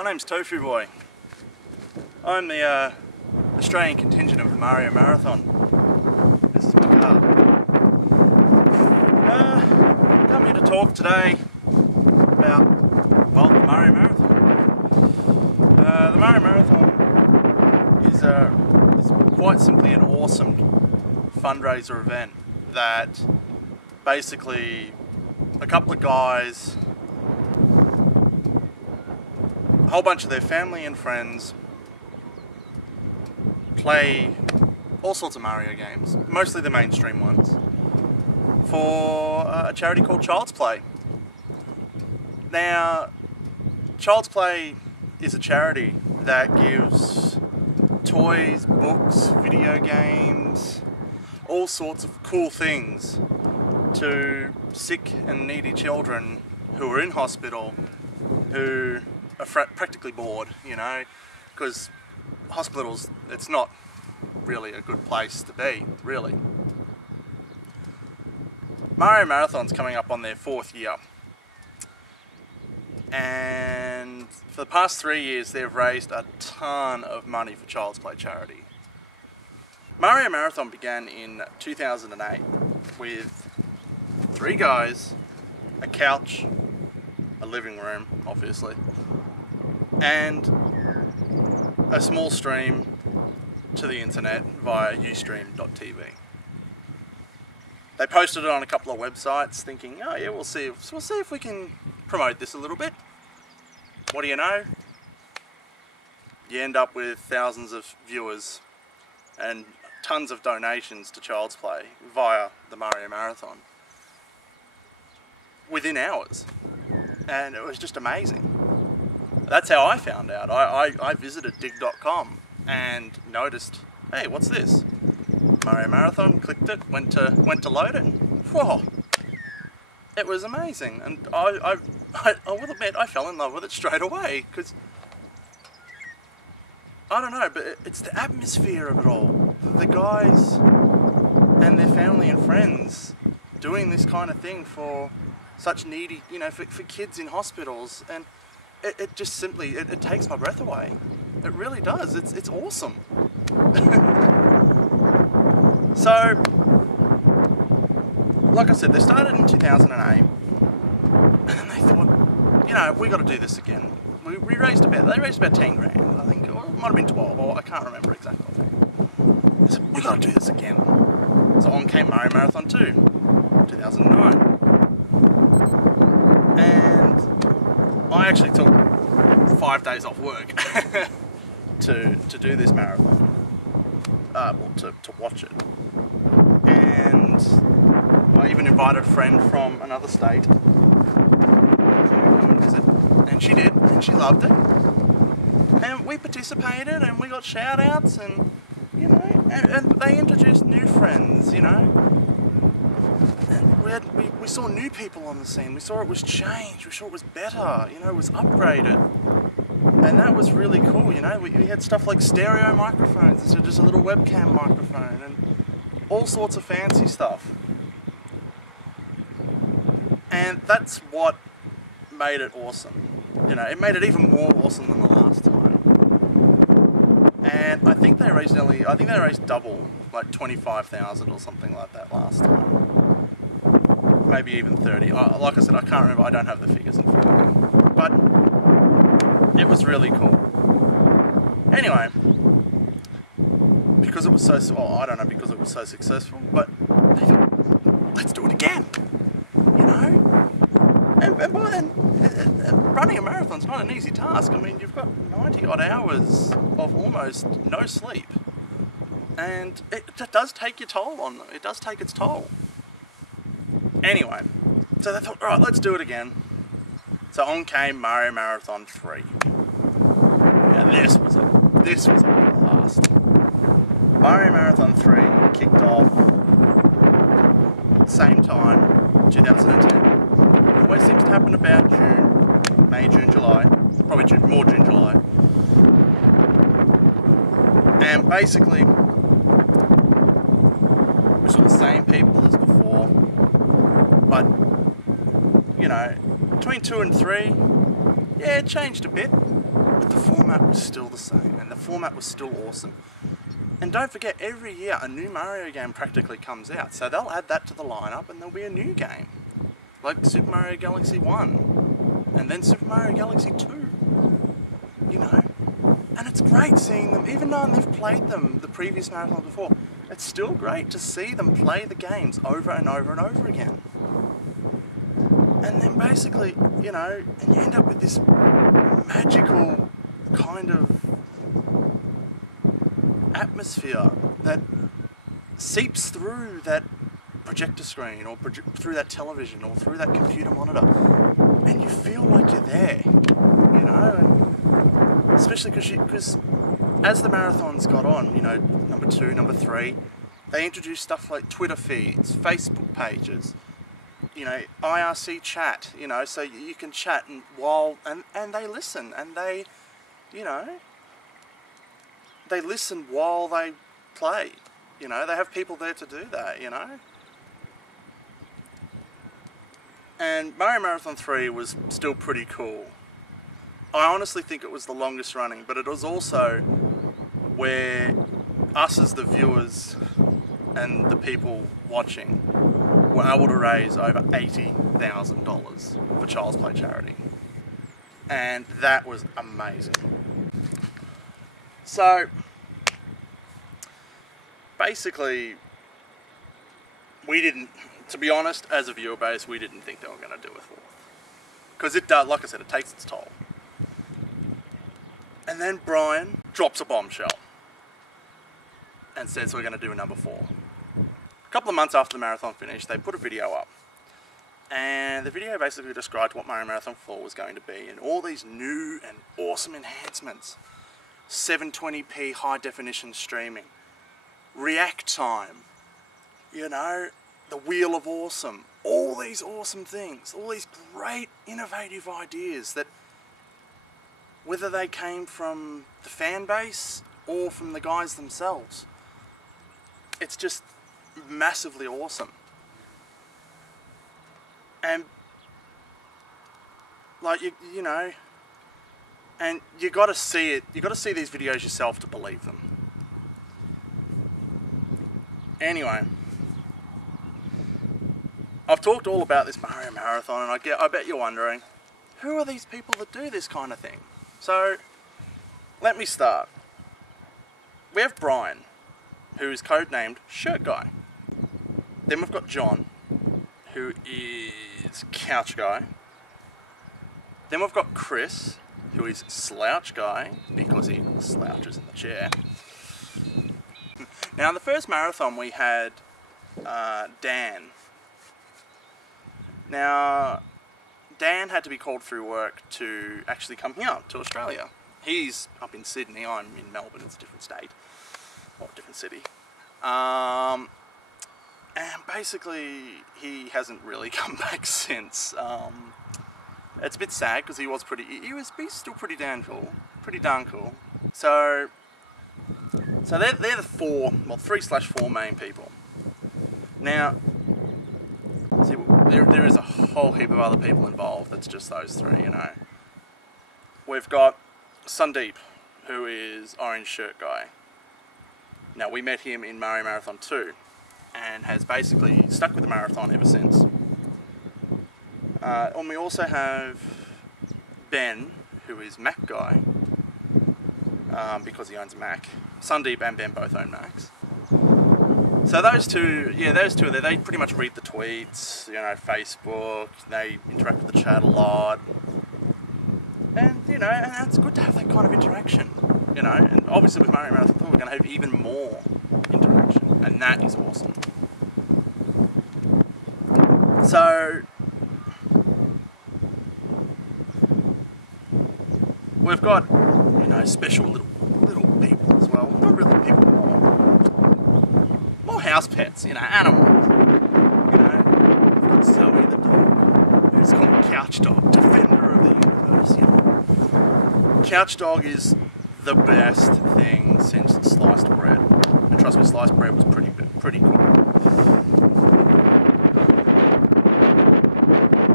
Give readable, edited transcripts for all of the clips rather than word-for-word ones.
My name's Tofu Boy. I'm the Australian contingent of the Mario Marathon. This is my car. Come here to talk today about, well, the Mario Marathon. The Mario Marathon is quite simply an awesome fundraiser event that basically a couple of guys, a whole bunch of their family and friends play all sorts of Mario games, mostly the mainstream ones, for a charity called Child's Play. Now, Child's Play is a charity that gives toys, books, video games, all sorts of cool things to sick and needy children who are in hospital, who are practically bored, you know, because hospitals, it's not really a good place to be, really. Mario Marathon's coming up on their 4th year, and for the past 3 years they've raised a ton of money for Child's Play charity. Mario Marathon began in 2008 with 3 guys, a couch, a living room, obviously, and a small stream to the internet via ustream.tv. They posted it on a couple of websites thinking, oh yeah, we'll see if we can promote this a little bit. What do you know? You end up with thousands of viewers and tons of donations to Child's Play via the Mario Marathon within hours, and it was just amazing. That's how I found out. I visited dig.com and noticed, hey, what's this? Mario Marathon, clicked it, went to load it, and whoa, it was amazing. And I will admit, I fell in love with it straight away, because I don't know, but it's the atmosphere of it all. The guys and their family and friends doing this kind of thing for such needy, you know, for kids in hospitals, and it just simply, it takes my breath away. It really does. It's awesome. So, like I said, they started in 2008, and they thought, you know, we got to do this again. They raised about 10 grand, I think, or it might have been 12, or I can't remember exactly. They said, we got to do this again. So on came Mario Marathon 2, 2009. And I actually took 5 days off work to do this marathon, well, to watch it. And I even invited a friend from another state to come and visit, and she did, and she loved it. And we participated, and we got shout outs, and you know, and they introduced new friends, you know. We saw new people on the scene. We saw it was changed. We saw it was better. You know, it was upgraded, and that was really cool. You know, we had stuff like stereo microphones instead of just a little webcam microphone, and all sorts of fancy stuff. And that's what made it awesome. You know, it made it even more awesome than the last time. And I think they raised double, like 25,000 or something like that last time. Maybe even 30. Like I said, I can't remember. I don't have the figures in front of me. But it was really cool. Anyway, because it was so, well, I don't know, because it was so successful, but they thought, let's do it again. You know? And by then, running a marathon's not an easy task. I mean, you've got 90 odd hours of almost no sleep. And it does take your toll on them. It does take its toll. Anyway, so they thought, alright, let's do it again. So on came Mario Marathon 3. Now this was a blast. Mario Marathon 3 kicked off same time, 2010. It always seems to happen about June, May, June, July. Probably more June, July. And basically, we saw the same people as before. But, you know, between 2 and 3, yeah, it changed a bit. But the format was still the same, and the format was still awesome. And don't forget, every year a new Mario game practically comes out, so they'll add that to the lineup and there'll be a new game. Like Super Mario Galaxy 1, and then Super Mario Galaxy 2, you know? And it's great seeing them, even though they've played them the previous marathon before, it's still great to see them play the games over and over and over again. And then basically, you know, and you end up with this magical kind of atmosphere that seeps through that projector screen or through that television or through that computer monitor, and you feel like you're there, you know, and especially because as the marathons got on, you know, number 2, number 3, they introduced stuff like Twitter feeds, Facebook pages, you know, IRC chat, you know, so you can chat and they listen, and they, you know, they listen while they play, you know, they have people there to do that, you know. And Mario Marathon 3 was still pretty cool. I honestly think it was the longest running, but it was also where us as the viewers and the people watching were able to raise over $80,000 for Child's Play charity. And that was amazing. So, basically, we didn't, to be honest, as a viewer base, we didn't think they were going to do a 4th. Because it does, like I said, it takes its toll. And then Brian drops a bombshell and says we're going to do a number 4. A couple of months after the marathon finished, they put a video up. And the video basically described what Mario Marathon 4 was going to be, and all these new and awesome enhancements. 720p high definition streaming, react time, you know, the Wheel of Awesome, all these awesome things, all these great innovative ideas that, whether they came from the fan base or from the guys themselves, it's just massively awesome. And like, you know, and you got to see it, you got to see these videos yourself to believe them. Anyway, I've talked all about this Mario Marathon, and I bet you're wondering, who are these people that do this kind of thing? So, let me start. We have Brian, who is codenamed Shirt Guy. Then we've got John, who is Couch Guy. Then we've got Chris, who is Slouch Guy, because he slouches in the chair. Now, in the first marathon we had Dan. Now, Dan had to be called through work to actually come here to Australia. He's up in Sydney, I'm in Melbourne, it's a different state, or a different city. And basically, he hasn't really come back since. It's a bit sad because he's still pretty darn cool. So they're the 3/4 main people. Now, see, there is a whole heap of other people involved. That's just those 3, you know. We've got Sandeep, who is Orange Shirt Guy. Now, we met him in Mario Marathon 2, and has basically stuck with the marathon ever since. And we also have Ben, who is Mac Guy, because he owns a Mac. Sandeep and Ben both own Macs. So those two are there. They pretty much read the tweets, you know, Facebook, they interact with the chat a lot. And, you know, and it's good to have that kind of interaction, you know. And obviously with Mario Marathon 4, we're going to have even more interaction, and that is awesome. So, we've got, you know, special little people as well. Not really people, more house pets, you know, animals. You know, we've got Zoe the dog, who's called Couch Dog, defender of the universe, you know. Couch Dog is the best thing since sliced bread. And trust me, sliced bread was pretty cool.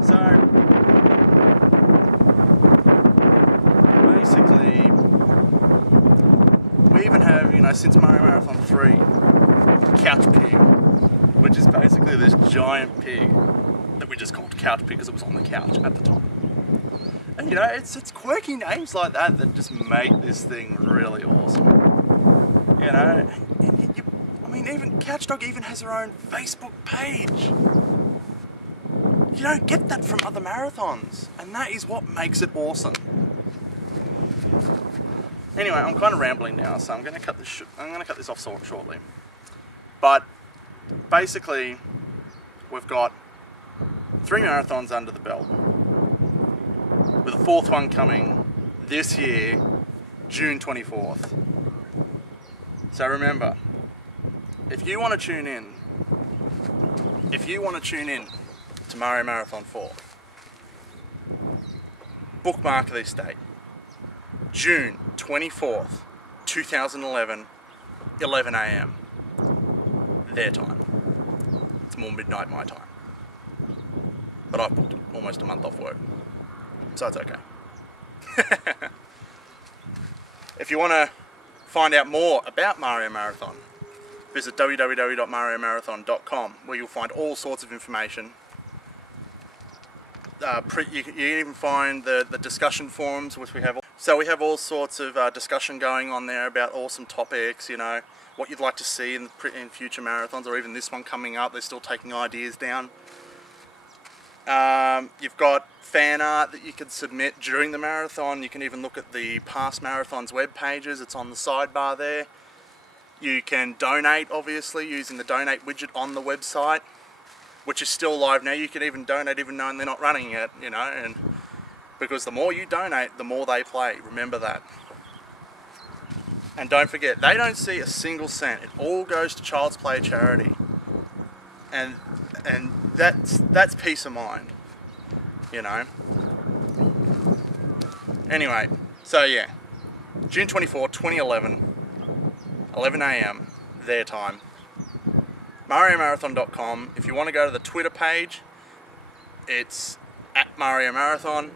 So, basically, since Mario Marathon 3, Couch Pig, which is basically this giant pig that we just called Couch Pig because it was on the couch at the time. And you know, it's quirky names like that that just make this thing really awesome. You know, I mean, even Couch Dog even has her own Facebook page. You don't get that from other marathons, and that is what makes it awesome. Anyway, I'm kind of rambling now, so I'm going to cut this off shortly. But basically, we've got 3 marathons under the belt, with a 4th one coming this year, June 24th. So remember, if you want to tune in to Mario Marathon 4, bookmark this date, June 24th, 2011, 11 AM, their time. It's more midnight my time. But I've booked almost a month off work, so it's okay. If you want to find out more about Mario Marathon, visit www.mariomarathon.com, where you'll find all sorts of information. You can even find the discussion forums, which we have. So we have all sorts of discussion going on there about awesome topics, you know, what you'd like to see in future marathons, or even this one coming up. They're still taking ideas down. You've got fan art that you can submit during the marathon. You can even look at the past marathons web pages. It's on the sidebar there. You can donate, obviously, using the donate widget on the website, which is still live now. You can even donate even knowing they're not running yet, you know, and because the more you donate, the more they play. Remember that. And don't forget, they don't see a single cent. It all goes to Child's Play charity. And that's peace of mind, you know. Anyway, so yeah, June 24, 2011, 11 AM, their time. MarioMarathon.com. If you want to go to the Twitter page, it's @MarioMarathon.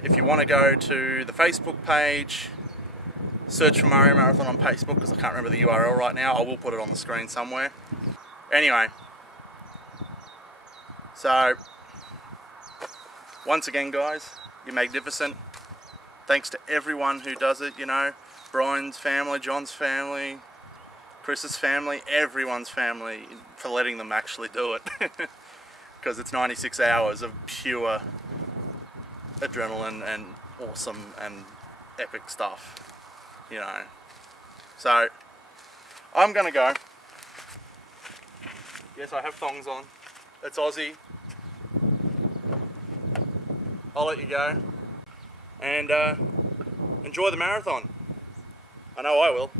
If you want to go to the Facebook page, search for Mario Marathon on Facebook, because I can't remember the URL right now. I will put it on the screen somewhere. Anyway, so once again, guys, you're magnificent. Thanks to everyone who does it, you know, Brian's family, John's family, Chris's family, everyone's family, for letting them actually do it. Because it's 96 hours of pure adrenaline and awesome and epic stuff, you know. So I'm gonna go. Yes, I have thongs on. It's Aussie. I'll let you go and enjoy the marathon. I know I will.